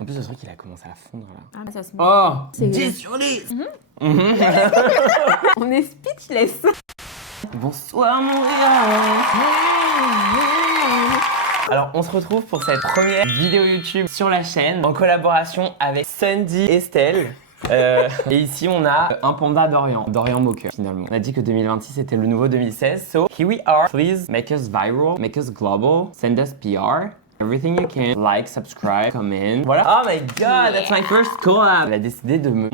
En plus, le truc, il a commencé à fondre là. Ah, ça se Oh, C'est 10 sur 10. On est speechless. Bonsoir Montréal. Alors, on se retrouve pour cette première vidéo YouTube sur la chaîne en collaboration avec Sandy Estelle. Et ici, on a un panda Dorian Moqueur finalement. On a dit que 2026 c'était le nouveau 2016. So, here we are. Please make us viral, make us global, send us PR. Everything you can, like, subscribe, comment. Voilà. Oh my god, that's my first collab. Elle a décidé de me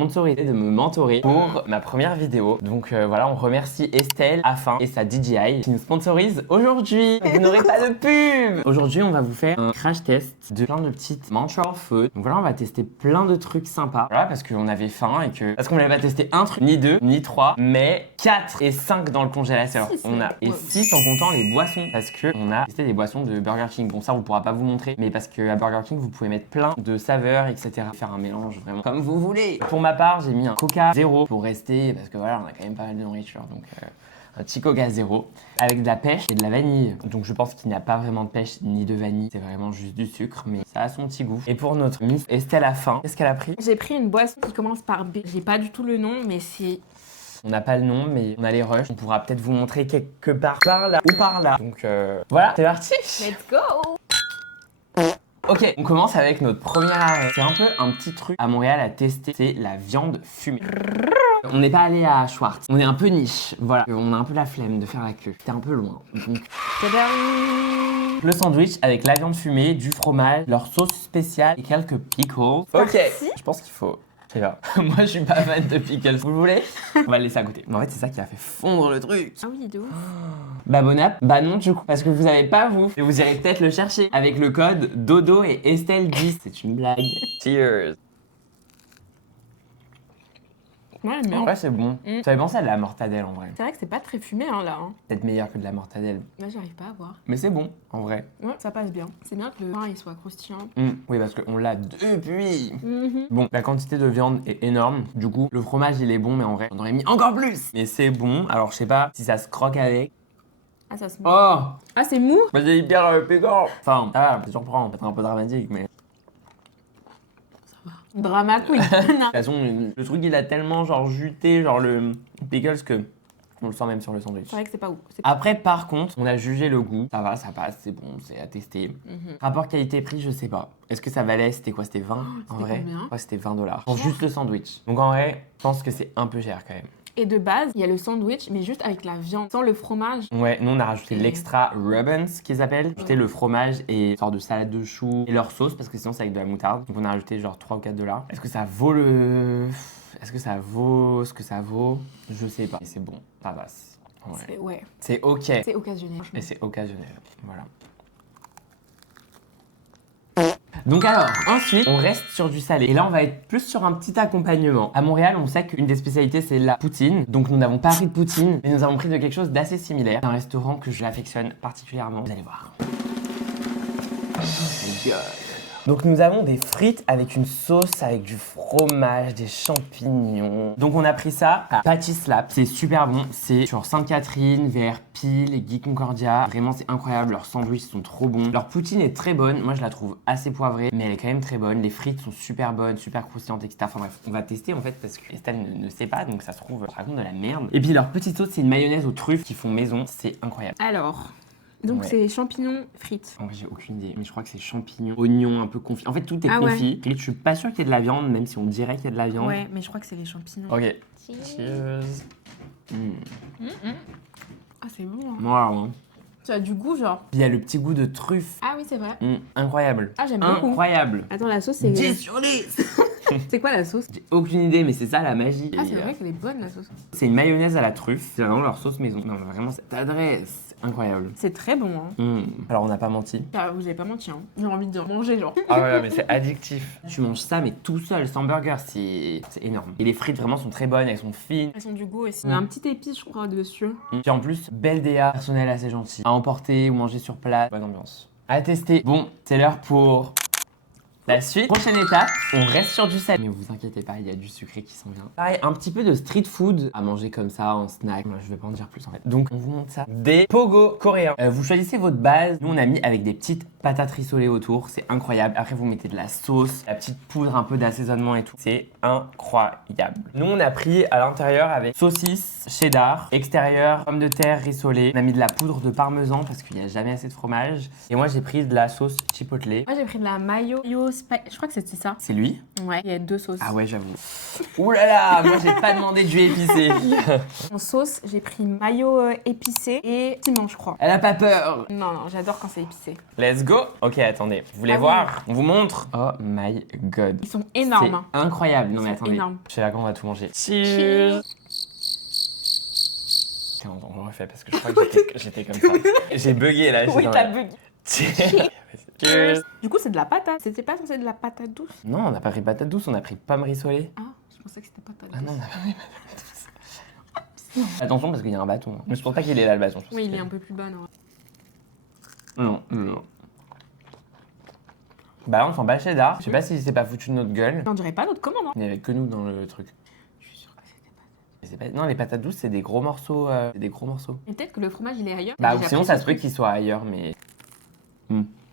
mentorer pour ma première vidéo. Donc voilà, on remercie Estelle, Afin et sa DJI qui nous sponsorise aujourd'hui. Vous n'aurez pas de pub. Aujourd'hui, on va vous faire un crash test de plein de petites Montreal Food. Donc voilà, on va tester plein de trucs sympas. Voilà, parce qu'on avait faim et que parce qu'on voulait pas tester un truc, ni deux, ni trois, mais 4 et 5 dans le congélateur. On a et 6 en comptant les boissons parce que on a testé des boissons de Burger King. Bon, ça, on pourra pas vous montrer, mais parce que à Burger King vous pouvez mettre plein de saveurs, etc. Faire un mélange vraiment comme vous voulez. Pour ma part, j'ai mis un Coca 0 pour rester parce que voilà, on a quand même pas mal de nourriture, donc un petit Coca 0 avec de la pêche et de la vanille. Donc je pense qu'il n'y a pas vraiment de pêche ni de vanille, c'est vraiment juste du sucre, mais ça a son petit goût. Et pour notre Miss Estelle Afin, qu'est-ce qu'elle a pris? J'ai pris une boisson qui commence par B. J'ai pas du tout le nom, mais c'est... On n'a pas le nom, mais on a les rushs. On pourra peut-être vous montrer quelque part par là ou par là. Donc voilà, c'est parti. Let's go. Ok, on commence avec notre premier arrêt. C'est un peu un petit truc à Montréal à tester, c'est la viande fumée. On n'est pas allé à Schwartz, on est un peu niche, voilà. On a un peu la flemme de faire la queue, c'était un peu loin. Donc... Le sandwich avec la viande fumée, du fromage, leur sauce spéciale et quelques pickles. Ok, je pense qu'il faut... C'est là. Moi, je suis pas fan de pickles. Vous le voulez? On va le laisser à côté. Mais en fait, c'est ça qui a fait fondre le truc. Ah oui, de ouf. Bah bon app, bah non du coup, parce que vous avez pas vous. Et vous irez peut-être le chercher avec le code Dodo et Estelle 10. C'est une blague. Cheers. Ouais, mais En vrai, c'est bon. Ça fait penser à de la mortadelle en vrai. c'est vrai que c'est pas très fumé hein, là. Peut-être meilleur que de la mortadelle. Là, j'arrive pas à voir. Mais c'est bon, en vrai. Ouais, ça passe bien. C'est bien que le pain il soit croustillant. Oui, parce qu'on l'a depuis. Bon, la quantité de viande est énorme. Du coup, le fromage, il est bon, mais en vrai, on aurait mis encore plus. Mais c'est bon. Alors, je sais pas si ça se croque avec. Ah, ça se met. Oh, Ah, c'est mou. bah, c'est hyper piquant. Enfin, ça surprend, peut-être un peu dramatique, mais... Drama queen. De toute façon, le truc, il a tellement genre juté, genre le pickles que on le sent même sur le sandwich. C'est vrai que c'est pas ouf. Après, par contre, on a jugé le goût. Ça va, ça passe, c'est bon, c'est à tester. Rapport qualité-prix, je sais pas. Est-ce que ça valait, c'était quoi? C'était 20 en vrai? combien? Ouais, c'était 20 $. Pour juste le sandwich. Donc en vrai, je pense que c'est un peu cher quand même. Et de base, il y a le sandwich, mais juste avec la viande, sans le fromage. Ouais, nous on a rajouté l'extra Rubens qu'ils appellent. Rajouté le fromage et une sorte de salade de choux et leur sauce parce que sinon c'est avec de la moutarde. Donc on a rajouté genre 3 ou 4 $. Est-ce que ça vaut le... Est-ce que ça vaut ce que ça vaut? Je sais pas. Mais c'est bon, ça passe. Ouais. Ouais. C'est ok. C'est occasionnel. Et c'est occasionnel. Voilà. Donc alors, ensuite, on reste sur du salé. Et là, on va être plus sur un petit accompagnement. À Montréal, on sait qu'une des spécialités, c'est la poutine. Donc nous n'avons pas pris de poutine, mais nous avons pris de quelque chose d'assez similaire. Un restaurant que j'affectionne particulièrement. Vous allez voir. Donc nous avons des frites avec une sauce, avec du fromage, des champignons. Donc on a pris ça à Pâtisslap. C'est super bon. C'est sur Sainte-Catherine, vers Peel et Guy Concordia. Vraiment c'est incroyable. Leurs sandwichs sont trop bons. Leur poutine est très bonne. Moi je la trouve assez poivrée, mais elle est quand même très bonne. Les frites sont super bonnes, super croustillantes, etc. Enfin bref, on va tester en fait parce que Estelle ne sait pas, donc ça se trouve, je raconte de la merde. Et puis leur petite sauce, c'est une mayonnaise aux truffes qu'ils font maison. C'est incroyable. Alors, donc Ouais. c'est champignons frites. En vrai, j'ai aucune idée, mais je crois que c'est champignons, oignons un peu confits. En fait, tout est Ah ouais. confit. Et je suis pas sûre qu'il y ait de la viande, même si on dirait qu'il y a de la viande. Ouais, mais je crois que c'est les champignons. Ok. Cheers. Ah, c'est bon. Hein. Voilà. Hein. Ça a du goût, genre. Puis il y a le petit goût de truffe. Ah oui, c'est vrai. Incroyable. Ah, j'aime beaucoup. Incroyable. Attends, la sauce, c'est... 10 sur 10. C'est quoi la sauce? J'ai aucune idée, mais c'est ça la magie. Ah, c'est vrai qu'elle est bonne, la sauce. C'est une mayonnaise à la truffe. C'est vraiment leur sauce maison. Non, mais vraiment, cette adresse. Incroyable. C'est très bon, hein. Alors, on n'a pas menti. Ah, vous avez pas menti, hein. J'ai envie de manger, genre. Ah ouais, mais c'est addictif. Tu manges ça, mais tout seul, sans burger, c'est énorme. Et les frites vraiment sont très bonnes, elles sont fines. Elles sont du goût aussi. On a un petit épice, je crois, dessus. Puis en plus, belle DA, personnel assez gentil. À emporter ou manger sur place, bonne ambiance. À tester. Bon, c'est l'heure pour La suite, prochaine étape, on reste sur du sel. Mais vous inquiétez pas, il y a du sucré qui s'en vient. Pareil, un petit peu de street food à manger comme ça en snack. Moi, je vais pas en dire plus en fait. Donc, on vous montre ça. Des pogos coréens. Vous choisissez votre base. Nous, on a mis avec des petites patates rissolées autour. C'est incroyable. Après, vous mettez de la sauce, la petite poudre, un peu d'assaisonnement et tout. C'est incroyable. Nous, on a pris à l'intérieur avec saucisse, cheddar, extérieur, pommes de terre rissolées. On a mis de la poudre de parmesan parce qu'il n'y a jamais assez de fromage. Et moi, j'ai pris de la sauce chipotle. Moi j'ai pris de la mayo je crois que c'était ça. C'est lui? Ouais, il y a 2 sauces. Ah ouais, j'avoue. Ouh là là, moi j'ai pas demandé du épicé. En sauce, j'ai pris mayo épicé et piment, je crois. Elle a pas peur. Non, j'adore quand c'est épicé. Let's go. Ok, attendez. Vous voulez Ah oui. voir? On vous montre. Oh my god. Ils sont énormes. C'est incroyable. Non mais Ils sont attendez. énormes. Je sais pas quand on va tout manger. Cheers. Tiens, on le refait parce que je crois que j'étais comme ça. J'ai bugué là. Oui, t'as bugué. Cheers. Du coup, c'est de la patate. C'était pas censé être de la patate douce? Non, on n'a pas pris patate douce, on a pris pomme rissolée. Ah, je pensais que c'était patate douce. Ah non, on n'a pas pris patate douce. Attention parce qu'il y a un bâton. Mais je pense pas qu'il est là le bâton. Oui, il est un peu plus bas, non? Non, non. Bah là, on sent pas le cheddar. Je sais pas si c'est pas foutu de notre gueule. On dirait pas notre commande, hein. Il n'y avait que nous dans le truc. Je suis sûre que c'était pas. Non, les patates douces, c'est des gros morceaux. Et peut-être que le fromage, il est ailleurs. Bah, J'ai sinon, appris ça ce se peut truc. qu'il soit ailleurs, mais.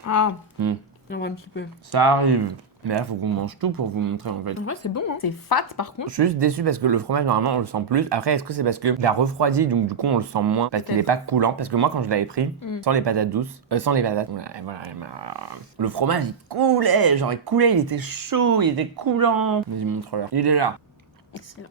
Ah, Hmm. on voit un petit peu. Ça arrive. Mais là, faut qu'on mange tout pour vous montrer en fait. En vrai, c'est bon, hein. C'est fat, par contre. Je suis juste déçu parce que le fromage, normalement, on le sent plus. Après, est-ce que c'est parce qu'il a refroidi, donc du coup, on le sent moins parce qu'il est pas coulant? Parce que moi, quand je l'avais pris, sans les patates douces, sans les patates, voilà, le fromage, il coulait. Genre, il coulait, il était chaud, il était coulant. Vas-y, montre-leur. Il est là. Excellent.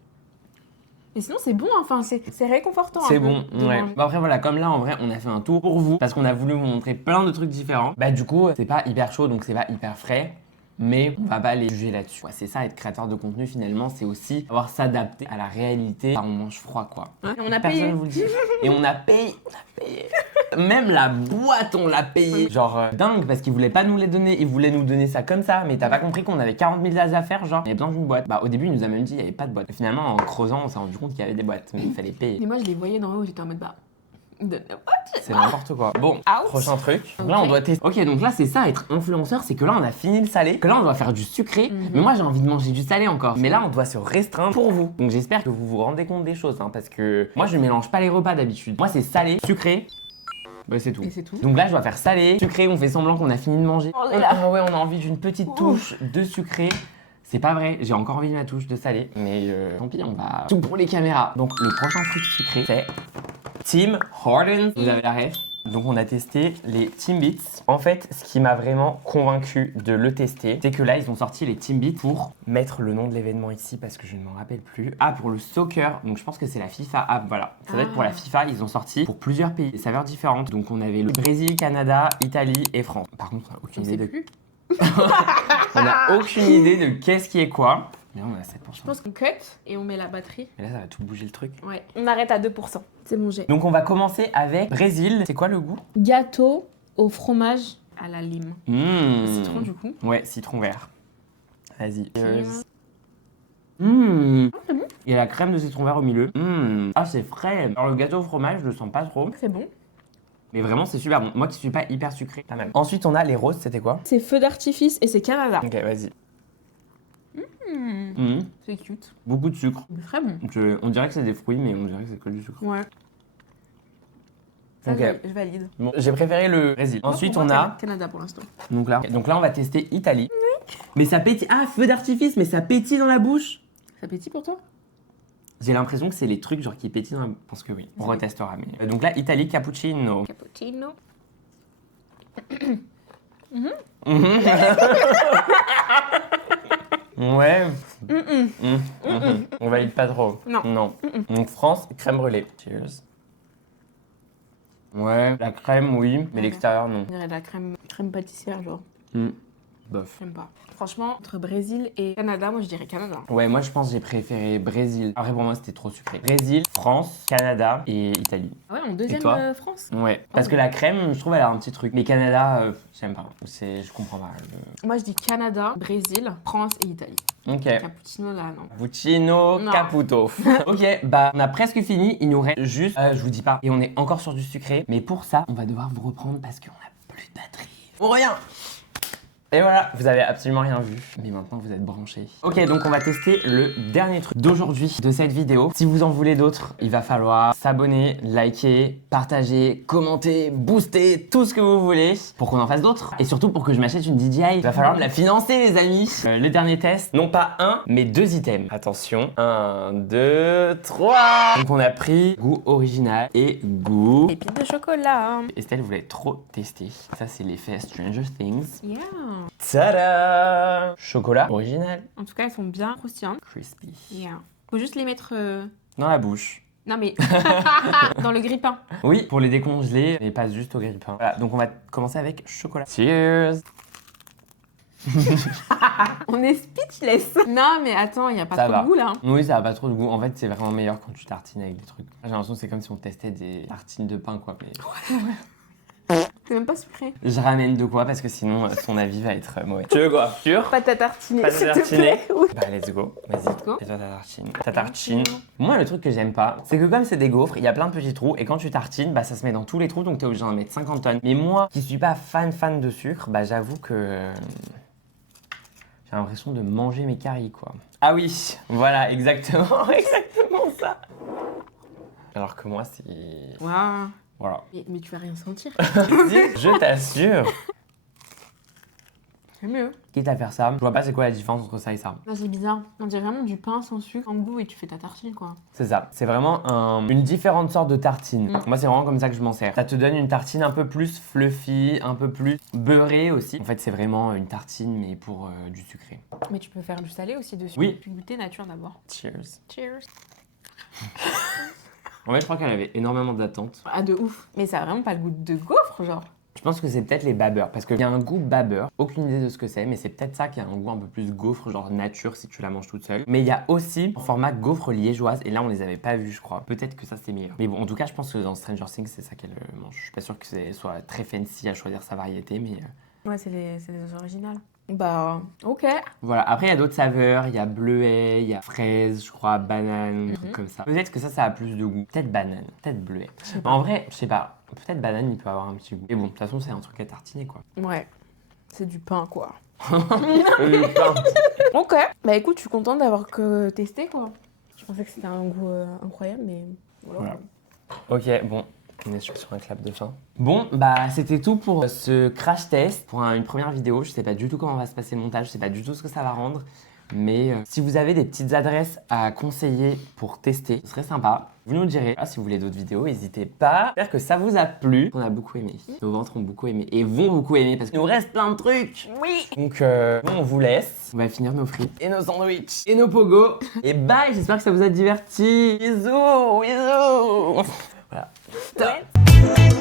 Et sinon, c'est bon, enfin, c'est réconfortant. C'est un peu bon, de ouais. manger. Bon, après voilà, comme là en vrai on a fait un tour pour vous parce qu'on a voulu vous montrer plein de trucs différents. Bah du coup c'est pas hyper chaud donc c'est pas hyper frais. Mais on va pas les juger là-dessus. Ouais, c'est ça être créateur de contenu finalement, c'est aussi savoir s'adapter à la réalité. On mange froid quoi. Ouais, et on a Personne payé. vous le dit. Et on a payé. Même la boîte on l'a payé. Genre dingue parce qu'ils voulaient pas nous les donner, ils voulaient nous donner ça comme ça. Mais t'as pas compris qu'on avait 40 000 as à faire, genre il y avait besoin d'une boîte. Bah au début il nous a même dit il y avait pas de boîte. Et finalement en creusant on s'est rendu compte qu'il y avait des boîtes, mais il fallait payer. Mais moi, je les voyais d'en haut, j'étais en mode bah. C'est n'importe quoi. Bon, Out. prochain truc. Ok. Là, on doit tester. Ok, donc là, c'est ça, être influenceur, c'est que là, on a fini le salé, que là, on doit faire du sucré. Mais moi, j'ai envie de manger du salé encore. Mais là, on doit se restreindre pour vous. Donc, j'espère que vous vous rendez compte des choses, hein, parce que moi, je mélange pas les repas d'habitude. Moi, c'est salé, sucré. Bah, c'est tout. Et c'est tout. Donc là, je dois faire salé, sucré, on fait semblant qu'on a fini de manger. On est là. Ah ouais, on a envie d'une petite touche de sucré. C'est pas vrai, j'ai encore envie de ma touche de salé, mais tant pis, on va tout pour les caméras. Donc le prochain truc sucré, c'est Tim Hortons. Vous avez la ref. Donc on a testé les Timbits. En fait, ce qui m'a vraiment convaincu de le tester, c'est que là, ils ont sorti les Timbits pour mettre le nom de l'événement ici parce que je ne m'en rappelle plus. Ah, pour le soccer. Donc je pense que c'est la FIFA app, voilà. Ça doit être pour la FIFA, ils ont sorti pour plusieurs pays, des saveurs différentes. Donc on avait le Brésil, Canada, Italie et France. Par contre, on n'a aucune Je idée sais de... plus. On n'a aucune idée de qu'est-ce qui est quoi. Mais on a 7%. Je pense qu'on cut et on met la batterie. Mais là, ça va tout bouger le truc. Ouais. On arrête à 2%. C'est mon jet. Donc on va commencer avec Brésil. C'est quoi le goût? Gâteau au fromage à la lime. Citron, du coup. Ouais, citron vert. Vas-y. Cheers. C'est bon. Il y a la crème de citron vert au milieu. Ah, c'est frais. Alors le gâteau au fromage, je le sens pas trop. C'est bon. Mais vraiment, c'est super bon. Moi qui suis pas hyper sucré, pas mal. Ensuite, on a les roses. C'était quoi? C'est feu d'artifice et c'est Canada. Ok, vas-y. C'est cute. Beaucoup de sucre. C'est très bon. On dirait que c'est des fruits, mais on dirait que c'est que du sucre. Ouais. Ça, Ok. je valide. Bon, j'ai préféré le Brésil. Ensuite, Moi, on pour moi, a... Canada pour l'instant. Donc là, on va tester Italie. Mais ça pétille. Ah, feu d'artifice, mais ça pétille dans la bouche. Ça pétille pour toi? J'ai l'impression que c'est les trucs genre qui pétillent dans la... Je pense que oui. On retestera. Mais... Donc là, Italie, cappuccino. Cappuccino. Ouais. On valide pas trop. Non. Donc France, crème brûlée. Cheers. Ouais, la crème, oui, mais l'extérieur, non. On dirait de la crème pâtissière, genre. Bof. J'aime pas. Franchement, entre Brésil et Canada, moi je dirais Canada. Ouais, moi je pense que j'ai préféré Brésil. Après pour moi c'était trop sucré. Brésil, France, Canada et Italie. Ah ouais, en deuxième toi France. Ouais, parce que la crème, je trouve elle a un petit truc. Mais Canada, j'aime pas. Je comprends pas. Moi je dis Canada, Brésil, France et Italie. Ok. Cappuccino là, non. Cappuccino, Non. Caputo. Ok, bah on a presque fini. Il nous reste juste, je vous dis pas, et on est encore sur du sucré. Mais pour ça, on va devoir vous reprendre parce qu'on a plus de batterie. Pour rien. Et voilà, vous avez absolument rien vu, mais maintenant vous êtes branchés. Ok, donc on va tester le dernier truc d'aujourd'hui, de cette vidéo. Si vous en voulez d'autres, il va falloir s'abonner, liker, partager, commenter, booster, tout ce que vous voulez pour qu'on en fasse d'autres. Et surtout pour que je m'achète une DJI. Il va falloir me la financer, les amis. Le dernier test, non pas un, mais 2 items. Attention, 1, 2, 3. Donc on a pris goût original et goût... Épines de chocolat. Estelle voulait trop tester. Ça, c'est l'effet Stranger Things. Yeah. Tada! Chocolat original. En tout cas, elles sont bien croustillantes. Crispy. Yeah. Faut juste les mettre... Dans la bouche. Non mais... dans le grille-pain. Oui, pour les décongeler, mais pas juste au grille-pain. Voilà, donc on va commencer avec chocolat. Cheers! On est speechless. Non mais attends, il n'y a pas Ça trop va. de goût là. Oui, ça a pas trop de goût. En fait, c'est vraiment meilleur quand tu tartines avec des trucs. J'ai l'impression que c'est comme si on testait des tartines de pain, quoi. Mais... C'est même pas sucré. Je ramène de quoi parce que sinon son avis va être mauvais. Tu veux quoi? Sûr? Pâte à tartiner, Pâte à s'il te tartiner. plaît. Oui. Bah, let's go. Vas-y. go. Et toi, ta tartine. Ta tartine. Moi, le truc que j'aime pas, c'est que comme c'est des gaufres, il y a plein de petits trous et quand tu tartines, bah ça se met dans tous les trous donc t'es obligé d'en mettre 50 tonnes. Mais moi, qui suis pas fan de sucre, bah j'avoue que j'ai l'impression de manger mes caries, quoi. Ah oui, voilà, exactement, exactement ça. Alors que moi, c'est... Waouh. Voilà. Mais tu vas rien sentir. Je t'assure. C'est mieux. Quitte à faire ça, je vois pas c'est quoi la différence entre ça et ça. Non, c'est bizarre. On dirait vraiment du pain sans sucre en goût et tu fais ta tartine quoi. C'est ça, c'est vraiment une différente sorte de tartine. Mm. Moi, c'est vraiment comme ça que je m'en sers. Ça te donne une tartine un peu plus fluffy, un peu plus beurrée aussi. En fait, c'est vraiment une tartine, mais pour du sucré. Mais tu peux faire du salé aussi dessus. Oui. Tu peux goûter nature d'abord. Cheers. Cheers. En fait, je crois qu'elle avait énormément d'attentes. Ah de ouf. Mais ça a vraiment pas le goût de gaufre genre. Je pense que c'est peut-être les babeurs, parce qu'il y a un goût babeur. Aucune idée de ce que c'est, mais c'est peut-être ça qui a un goût un peu plus gaufre, genre nature si tu la manges toute seule. Mais il y a aussi un format gaufre liégeoise, et là on les avait pas vus, je crois. Peut-être que ça c'est meilleur. Mais bon, en tout cas, je pense que dans Stranger Things, c'est ça qu'elle mange. Je suis pas sûre que c'est soit très fancy à choisir sa variété, mais Ouais, c'est les originales. Bah, ok. voilà. Après, il y a d'autres saveurs. Il y a bleuet, il y a fraise, je crois, banane, un truc comme ça. Peut-être que ça a plus de goût. Peut-être banane, peut-être bleuet. Mais en vrai, je sais pas. Peut-être banane, il peut avoir un petit goût. Mais bon, de toute façon, c'est un truc à tartiner, quoi. Ouais. C'est du pain quoi. Le pain. Ok. Bah écoute, je suis contente d'avoir que testé quoi. Je pensais que c'était un goût incroyable, mais voilà. Ok, bon. On est sur un clap de fin. Bon, bah c'était tout pour ce crash test, pour une première vidéo. Je sais pas du tout comment va se passer le montage, je sais pas du tout ce que ça va rendre. Mais si vous avez des petites adresses à conseiller pour tester, ce serait sympa. Vous nous le direz. Si vous voulez d'autres vidéos, n'hésitez pas. J'espère que ça vous a plu. On a beaucoup aimé. Nos ventres ont beaucoup aimé et vont beaucoup aimer parce qu'il nous reste plein de trucs. Oui. Donc, nous, on vous laisse. On va finir nos frites et nos sandwichs et nos pogos. Et bye, j'espère que ça vous a diverti. Bisous, bisous. Voilà. Ouais.